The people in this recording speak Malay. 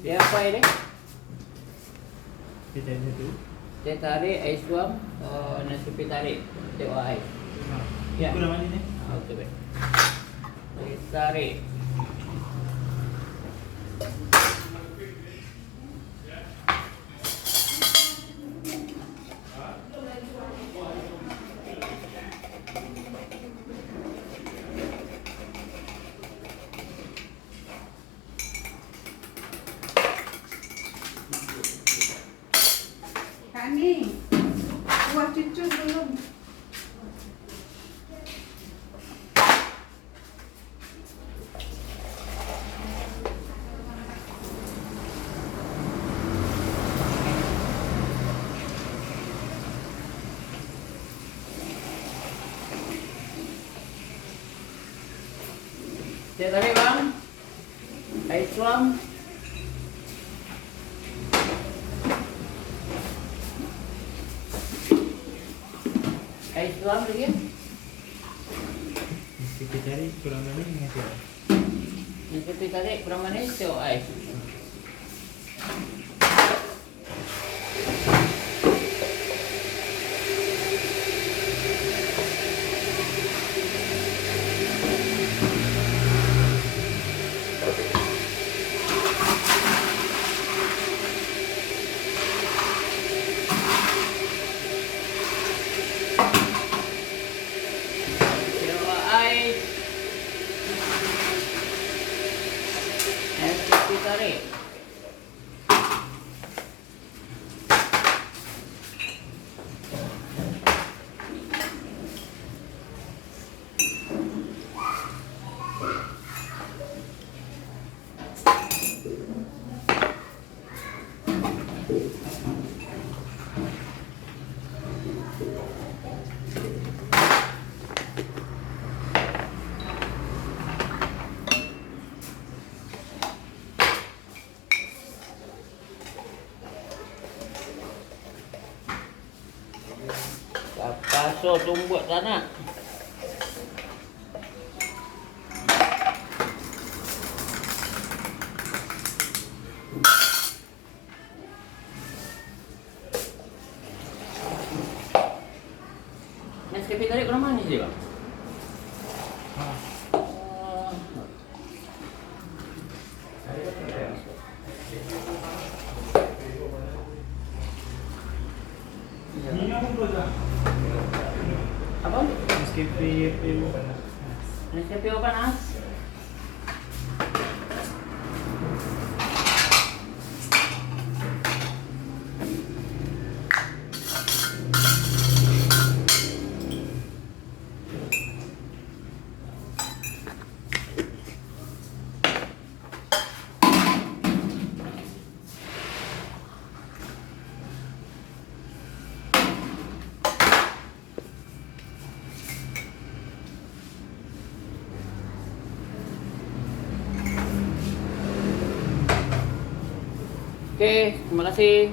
Dia apa ini? Kita itu. Teh tarik, ais suam, nasi teh tarik, teh ais. Ya. Kurang mana ni? Okey baik. Teh tarik. Kani, buah cucu belum. Teh tarik bang. Ais suam. Ais suam lagi. Kita cari kurang mana ni macam. Nasi teh tarik kurang manis, teh ais. Nasi tarik. Paso tumbuk tanah. Nasi teh tarik kurang manis dia bang. Minum pun dah. Apa? Nescafe itu. Nasi teh panas. Oke, terima kasih.